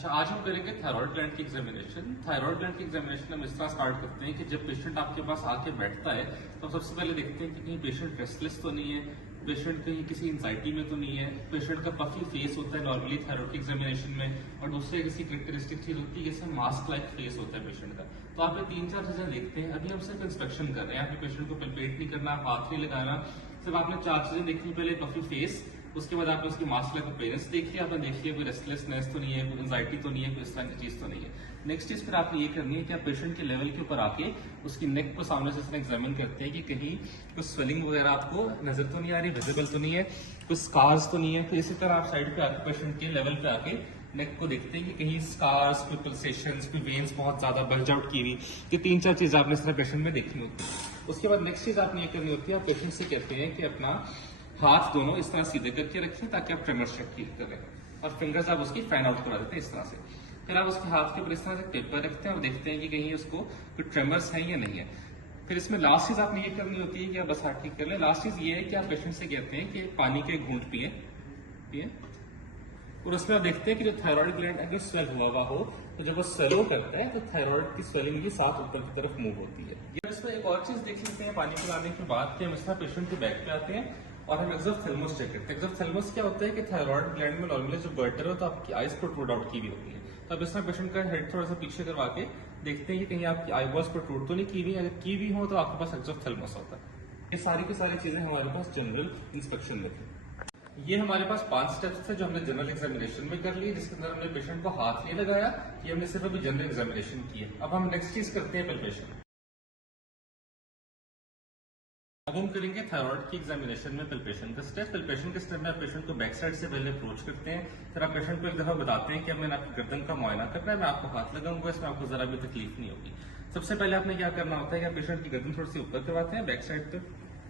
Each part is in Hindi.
अच्छा, आज हम करेंगे थायराइड ग्लैंड की एग्जामिनेशन। थायराइड ग्लैंड की एग्जामिनेशन हम इस तरह स्टार्ट करते हैं कि जब पेशेंट आपके पास आके बैठता है तो सबसे पहले देखते हैं कि कहीं पेशेंट रेस्टलेस तो नहीं है, पेशेंट कहीं किसी एंजाइटी में तो नहीं है, पेशेंट का पफी फेस होता है नॉर्मली थायराइड की एग्जामिनेशन में, और दूसरे किसी कैरेक्टरिस्टिक चीज होती है जैसे मास्क लाइक फेस होता है पेशेंट का। तो आप ये 3-4 चीजें देखते हैं। अभी हम सिर्फ इंस्पेक्शन कर रहे हैं, आपके पेशेंट को पल्पेट नहीं करना, हाथ नहीं लगाना, सिर्फ आपने 4 चीजें देखनी। पहले पफी फेस, उसके बाद आपने उसकी मास्क लाइक अपीयरेंस देख लिया, आपने देख लिया कोई रेस्टलेसनेस तो नहीं है, कोई एंजाइटी तो नहीं है, कोई इस तरह की चीज तो नहीं है। नेक्स्ट चीज फिर आपने ये करनी है कि आप पेशेंट के लेवल के ऊपर आके उसकी नेक को सामने से एग्जामिन करते हैं कि कहीं कुछ स्वेलिंग वगैरह आपको नजर तो नहीं आ रही, विजिबल तो नहीं है, कुछ स्कार्स तो नहीं है। फिर इसी तरह आप साइड पे आके पेशेंट के लेवल पे आके नेक को देखते हैं कि कहीं स्कार्स, कोई पल्सेशंस, कोई वेन्स बहुत ज्यादा बल्ज आउट की हुई। ये 3-4 चीज आपने इस तरह पेशेंट में देखनी होती है। उसके बाद नेक्स्ट चीज आपने ये करनी होती है, आप पेशेंट से कहते हैं कि अपना हाथ दोनों इस तरह सीधे करके रखिए ताकि आप ट्रेमर्स चेक फील करें, और फिंगर्स आप उसकी फैन आउट करा देते हैं इस तरह से। फिर आप उसके हाथ के ऊपर इस तरह से पेपर रखते हैं और देखते हैं कि कहीं उसको कोई ट्रेमर्स है या नहीं है। फिर इसमें लास्ट चीज आपने ये करनी होती है कि आप बस हाथ ठीक कर लें। लास्ट चीज ये है कि आप पेशेंट से कहते हैं कि पानी के घूंट पिए, और उसमें आप देखते हैं कि जो थायराइड ग्लैंड अगर स्वेल हुआ हो, तो जब वो स्वेलो करता है तो थायराइड की स्वेलिंग भी साथ ऊपर की तरफ मूव होती है। ये इसमें एक और चीज देख लेते हैं पानी पिलाने के बाद कि हम इस तरह पेशेंट के बैक पे आते हैं और हम एक्सोथैलेमस चेक करते हैं। एक्सोथैलेमस क्या होता है कि थायराइड ग्लैंड में नॉर्मली जो गर्टर है तो आपकी आईज प्रोट्रूड आउट की भी होती है। तो अब इस तरह पेशेंट का हेड थोड़ा सा पीछे करवा के देखते हैं कि कहीं आपकी आई वॉज प्रोट्रूड तो नहीं की हुई, अगर की भी हो तो आपके पास एक्सोथैलेमस होता है। ये सारी की सारी चीजें हमारे पास जनरल इंस्पेक्शन में थी। ये हमारे पास 5 स्टेप्स थे जो हमने जनरल एग्जामिनेशन में कर लिए, जिसके अंदर हमने पेशेंट को हाथ नहीं लगाया, ये हमने सिर्फ अभी जनरल एग्जामिनेशन की है। अब हम नेक्स्ट चीज करते हैं पल्पेशन। अब हम करेंगे थायराइड की एग्जामिनेशन में पल्पेशन का स्टेप। पल्पेशन के स्टेप में आप पेशेंट को बैक साइड से पहले अप्रोच करते हैं, फिर आप पेशेंट को एक दफा बताते हैं कि अब मैंने आपकी गर्दन का मुआयना करना है, मैं आपको हाथ लगाऊंगा, इसमें आपको जरा भी तकलीफ नहीं होगी। सबसे पहले आपने क्या करना होता है कि आप पेशेंट की गर्दन थोड़ी सी ऊपर करवाते हैं बैक साइड पे।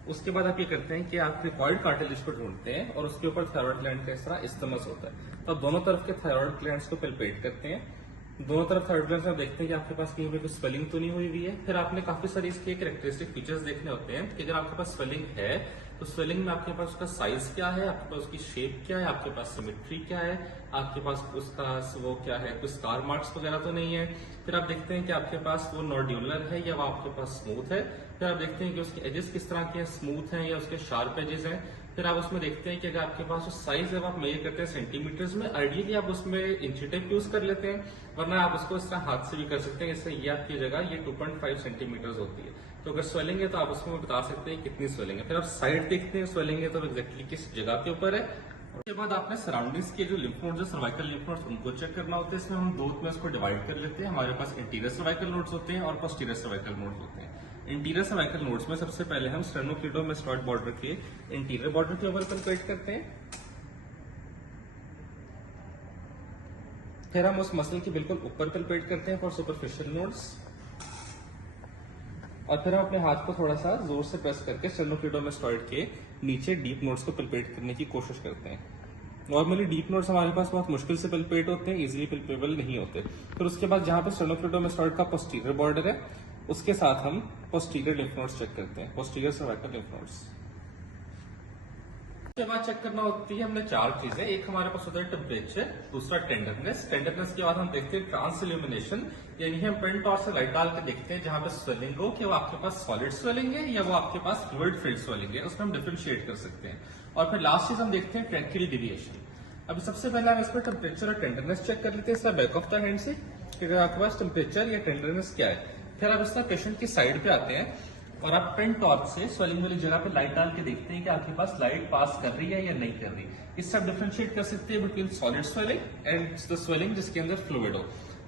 उसके बाद आप ये करते हैं कि आप रिकॉर्ड कार्टिलेज को ढूंढते हैं और उसके ऊपर थायराइड ग्लैंड का इस तरह इस्तेमस होता है, तो आप दोनों तरफ के थायराइड ग्लैंड्स को पल्पेट करते हैं। दोनों तरफ थायराइड ग्लैंड्स में देखते हैं कि आपके पास कहीं पे कुछ स्वेलिंग तो नहीं हुई हुई है। फिर आपने काफी सारी इसके कैरेक्टरिस्टिक फीचर्स देखने होते हैं कि अगर आपके पास स्वेलिंग है तो स्वेलिंग में आपके पास उसका साइज क्या है, आपके पास उसकी शेप क्या है, आपके पास सिमेट्री क्या है, आपके पास उसका वो क्या है, कुछ स्कार मार्क्स वगैरह तो नहीं है। फिर आप देखते हैं कि आपके पास वो नोड्यूलर है या वो आपके पास स्मूथ है। फिर आप देखते हैं कि उसके एजेस किस तरह के हैं, स्मूथ हैं या उसके शार्प एजेस हैं। फिर आप उसमें देखते हैं कि अगर आपके पास साइज है आप मेजर करते हैं सेंटीमीटर्स में, आइडियली आप उसमें इंची टेप यूज कर लेते हैं, वरना आप उसको इस तरह हाथ से भी कर सकते हैं। इससे ये आपकी जगह ये 2.5 सेंटीमीटर्स होती है, तो अगर स्वेलिंग है तो आप उसमें बता सकते हैं कितनी स्वेलिंग है। फिर आप साइड देखते हैं स्वेलिंग है तो एग्जैक्टली किस जगह के ऊपर है। उसके बाद आपने सराउंडिंग्स के जो लिम्फ नोड्स, जो सर्वाइकल लिम्फ नोड्स, उनको चेक करना होता है। इसमें हम दो में उसको डिवाइड कर लेते हैं। हमारे पास इंटीरियर सर्वाइकल नोड्स होते हैं और पोस्टीरियर सर्वाइकल नोड्स होते हैं। इंटीरियर सर्वाइकल नोड्स में सबसे पहले हम स्टेर्नोक्लीडोमास्टॉइड बॉर्डर के इंटीरियर बॉर्डर के ऊपर पल्पेट करते हैं। फिर हम उस मसल के बिल्कुल ऊपर पल्पेट करते हैं फॉर सुपरफिशियल नोड्स, और फिर हम अपने हाथ को थोड़ा सा जोर से प्रेस करके स्टेर्नोक्लीडोमास्टॉइड के नीचे डीप नोड्स को पल्पेट करने की कोशिश करते हैं। नॉर्मली डीप नोड्स हमारे पास बहुत मुश्किल से पल्पेट होते हैं, इजीली पल्पेबल नहीं होते। फिर उसके बाद जहां पर स्टेर्नोक्लीडोमास्टॉइड का पोस्टीरियर बॉर्डर है उसके साथ हम पोस्टीरियर लिम्फ नोड्स चेक करते हैं, पोस्टीरियर सर्वाइकल लिम्फ नोड्स। उसके बाद चेक करना होती है हमने 4 चीजें। एक हमारे पास होता है टेम्परेचर, दूसरा टेंडरनेस। टेंडरनेस के बाद हम देखते हैं ट्रांस इल्यूमिनेशन, यानी हम पेन टॉर्च से लाइट डाल के देखते हैं जहां पे स्वेलिंग हो कि वो आपके पास सॉलिड स्वेलिंग है या वो आपके पास फ्लूइड फिल्ड स्वेलिंग है, उसमें हम डिफरेंशिएट कर सकते हैं। और फिर लास्ट चीज हम देखते हैं ट्रैकियल डेविएशन। अभी सबसे पहले हम इस पर टेम्परेचर और टेंडरनेस चेक कर लेते हैं इसका बैक ऑफ द हैंड से कि अगर आपके पास टेम्परेचर या टेंडरनेस क्या है। फिर आप इस तरह पेशेंट की साइड पे आते हैं और आप पेन टॉर्च से स्वेलिंग वाली जगह पे लाइट डाल के देखते हैं कि आपके पास लाइट पास कर रही है या नहीं कर रही। इससे आप डिफरेंशिएट कर सकते हैं between solid swelling and the swelling जिसके अंदर फ्लूइड हो।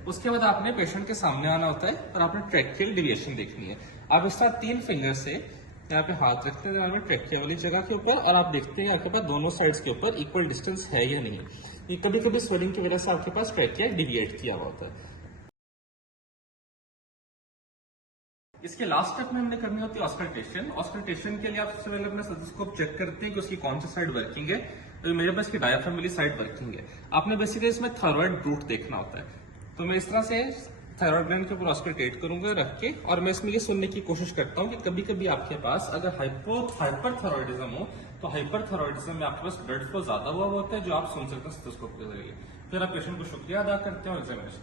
उसके बाद आपने पेशेंट के सामने आना होता है और आपने ट्रैकियल डेविएशन देखनी है। आप इस तरह 3 फिंगर से यहाँ पे हाथ रखते हैं ट्रैकिया वाली जगह के ऊपर, और आप देखते हैं आपके पास दोनों साइड्स के ऊपर इक्वल डिस्टेंस है या नहीं। ये कभी कभी स्वेलिंग की वजह से आपके पास ट्रैकिया डिविएट किया हुआ होता है। इसके लास्ट स्टेप में हमने करनी होती है ऑस्कल्टेशन। ऑस्कल्टेशन के लिए आप सबसे पहले अपने स्टेथोस्कोप चेक करते हैं कि उसकी कौन सी साइड वर्किंग है। तो मेरे पास की डायफ्राम वाली साइड वर्किंग है। आपने बेसिकली इसमें थायराइड रूट देखना होता है, तो मैं इस तरह से थायराइड ग्लैंड के ऊपर ऑस्कल्टेट करूंगा रख के, और मैं इसमें ये सुनने की कोशिश करता हूँ कि कभी कभी आपके पास अगर हाइपर थायराइडिज्म हो तो हाइपरथायरॉइडिज्म में आपके पास ब्लड फ्लो ज्यादा हुआ होता है, जो आप सुन सकते हैं स्टेथोस्कोप के जरिए। फिर आप पेशेंट को शुक्रिया अदा करते हैं और एग्जामिनेशन